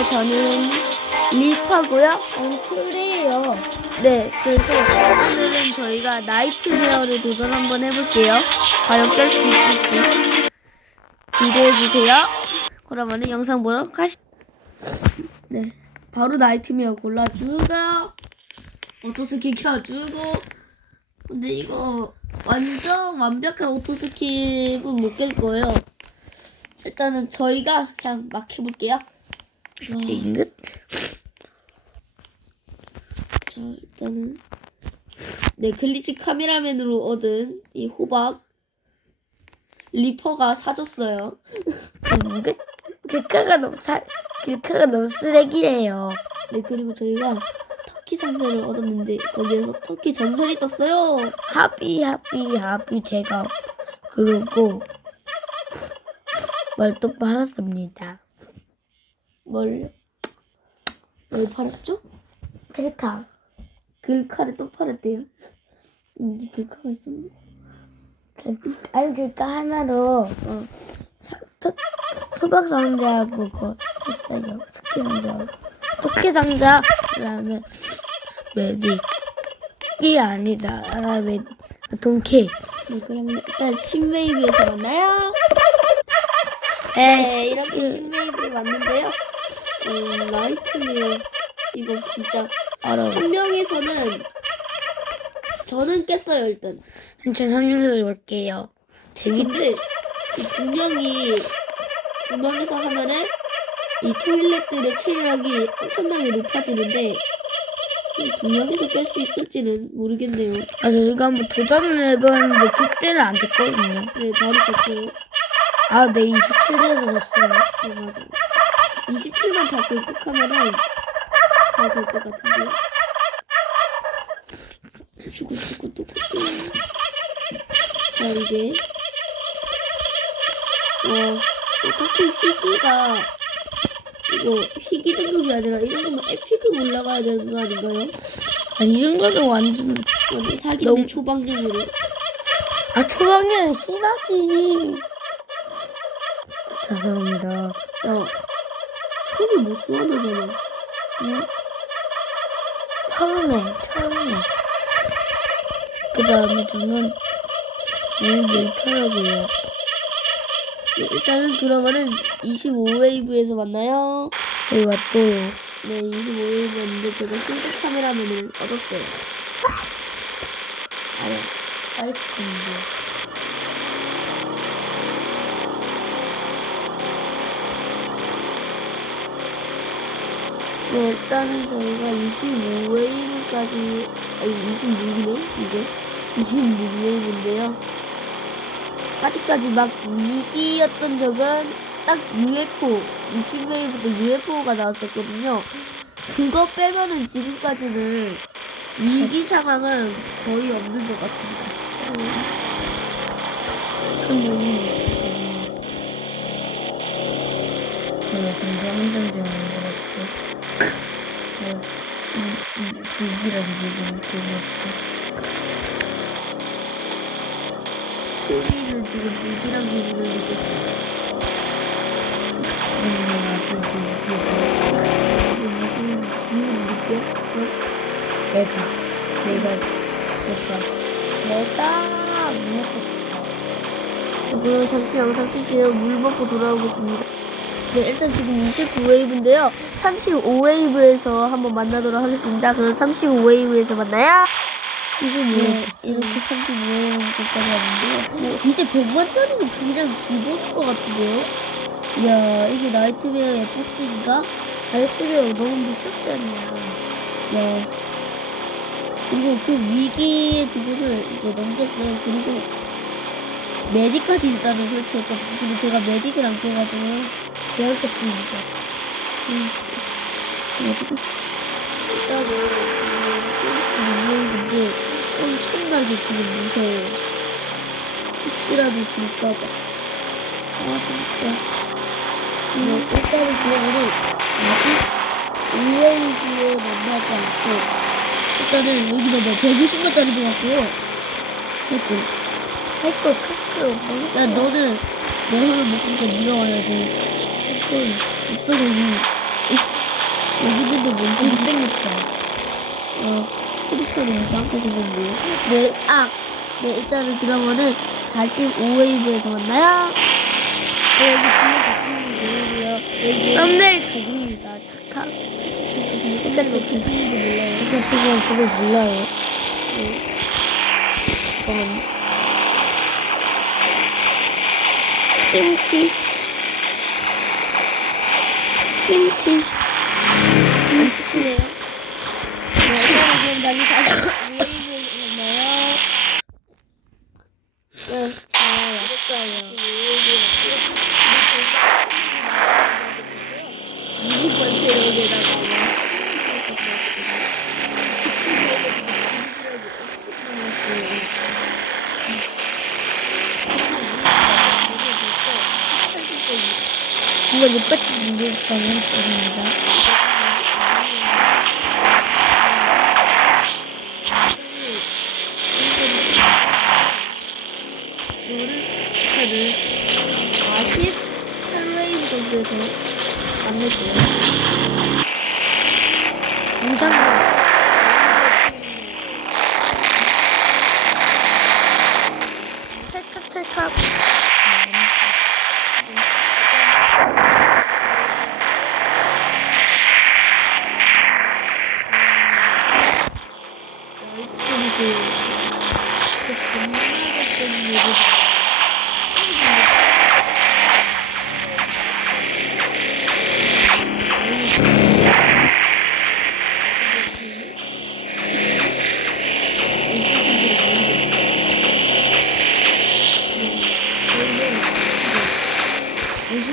안녕하세요. 저는 리파고요. 트레예요. 네, 그래서 오늘은 저희가 나이트메어를 도전 한번 해볼게요. 과연 깰 수 있을지 기대해주세요. 그러면은 영상 보러 네, 바로 나이트메어 골라주고 오토스킬 켜주고. 근데 이거 완전 완벽한 오토스킬은 못 깰 거예요. 일단은 저희가 그냥 막 해볼게요. 잉긋. 자, 일단은 네, 글리치 카메라맨으로 얻은 이 호박 리퍼가 사줬어요. 잉긋. 글카가 너무 쓰레기예요. 네, 그리고 저희가 터키 상자를 얻었는데 거기에서 터키 전설이 떴어요. 하비 제가 그리고 뭘 또 팔았습니다. 뭘 팔았죠? 글카를 또 팔았대요. 글카가 있었나? 글카 하나로 수박 상자하고 그거 했어요. 스키 상자하고 토끼 상자. 그다음에 매직이 아니다. 동키. 네, 그러면 일단 신웨이브에서 만나요. 네, 이렇게 신웨이브에 왔는데요. 나이트메어 이거 진짜 어려워. 한 명에서는 저는 깼어요 일단. 한참 설명해서 올게요. 근데 이 두 명이서 하면은 이 토일렛들의 체력이 엄청나게 높아지는데 이 두 명이서 깰 수 있을지는 모르겠네요. 저희가 한번 도전을 해봤는데 그때는 안 됐거든요. 네, 바로 졌어요. 네, 27에서 졌어요. 네, 맞아요. 27만 잘 극복하면은 잘 될 것 같은데요. 뚜꾸. 자, 이제 어떻게 희귀가 이거 희귀 등급이 아니라 이 정도면 에픽을 올라가야 되는 거 아닌가요? 이 정도면 완전 아니 사기인데 너무- 초방용으로. 초반에는 신하지. 죄송합니다. 야, 처음에 못 쏘아나잖아. 응? 처음에. 그 다음에 저는 얘네들 털어줘요. 네, 일단은 그러면은 25웨이브에서 만나요. 여기 왔어요. 네, 25웨이브였는데 제가 실드 카메라맨을 얻었어요. 아이스크림이요. 네, 일단은 저희가 25웨이브까지, 아니 26이네 이제 26웨이브인데요. 아직까지 막 위기였던 적은 딱 UFO 20웨이브 때 UFO가 나왔었거든요. 그거 빼면은 지금까지는 위기 상황은 거의 없는 것 같습니다. 근데 한점 중인 것 같고. 불기랑 지금 들었어. 소리는 지금 위기랑 기분을 느꼈어요. 지금은 아주 이게 무슨 기운을 느껴? 내가 먹고 싶어. 그럼 잠시 영상 킬게요. 물 먹고 돌아오겠습니다. 네, 일단 지금 29웨이브인데요. 35웨이브에서 한번 만나도록 하겠습니다. 그럼 35웨이브에서 만나요. 25웨이브. 이렇게 35웨이브까지 왔는데요. 이제 100만짜리는 그냥 기본인 것 같은데요. 이야, 이게 나이트메어의 보스인가? 나이트메어 너무 무섭잖냐. 야. 그리고 그 위기의 그곳을 이제 넘겼어요. 그리고 메딕까지 일단은 설치했거든요. 근데 제가 메딕을 안 껴가지고 제압했습니다. 그래가지고 일단은 36명인데 엄청나게 지금 무서워요. 혹시라도 질까봐. 진짜. 일단은 그러면은 아직 5웨이브에 만나지 않고 일단은 여기 봐봐 150만짜리 들어왔어요. 할거 크크. 야 너는 내 손을 못 보니까 네가 와야지. 있어 거기. 여기들도 뭔지 못생겼다. 트리처럼 이상하게 생겼네요. 네, 일단은 그러면은 45웨이브에서 만나요. 네, 여기 뒤에 작품이 보이고요. 여기 썸네일 각입니다. 착각. 제가 제 글씨도 몰라요. 이거 저도 몰라요. 잠깐만요. 김치. 치네요. 네, 일단은 그럼 나중에 다시 웨이브에서 만나요. 네. 맞아요. 미니 번째로에다가 이걸 똑같이 준비했다면 죄송합니다. 이거를 48웨이브 정도에서 만날게요. 영상 찰칵.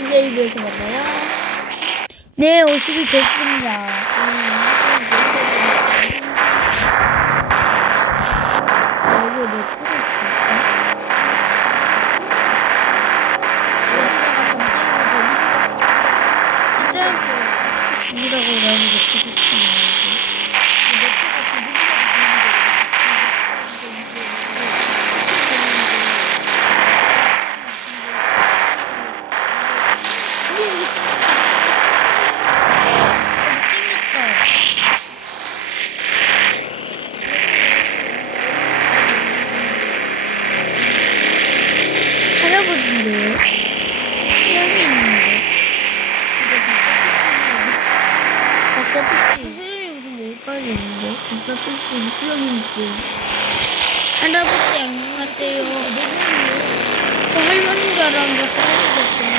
웨이브에서 만나요. 네, 50이 됐습니다. 이거 내 코를 이라고 나오는 게 좋지. 할아버지인데요. 수염이 있는데. 박사특징. 수염이 무슨 여기까지 있는데. 박사특징 수염이 있어요. 할아버지 안녕하세요. 저 할머니인 줄 알았는데 할아버지였구나.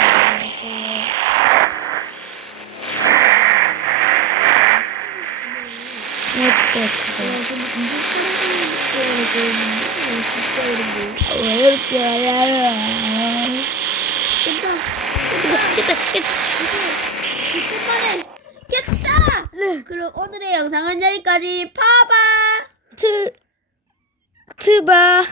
왜 이렇게 하냐. 깼다! 그럼 오늘의 영상은 여기까지. 파바! 트바.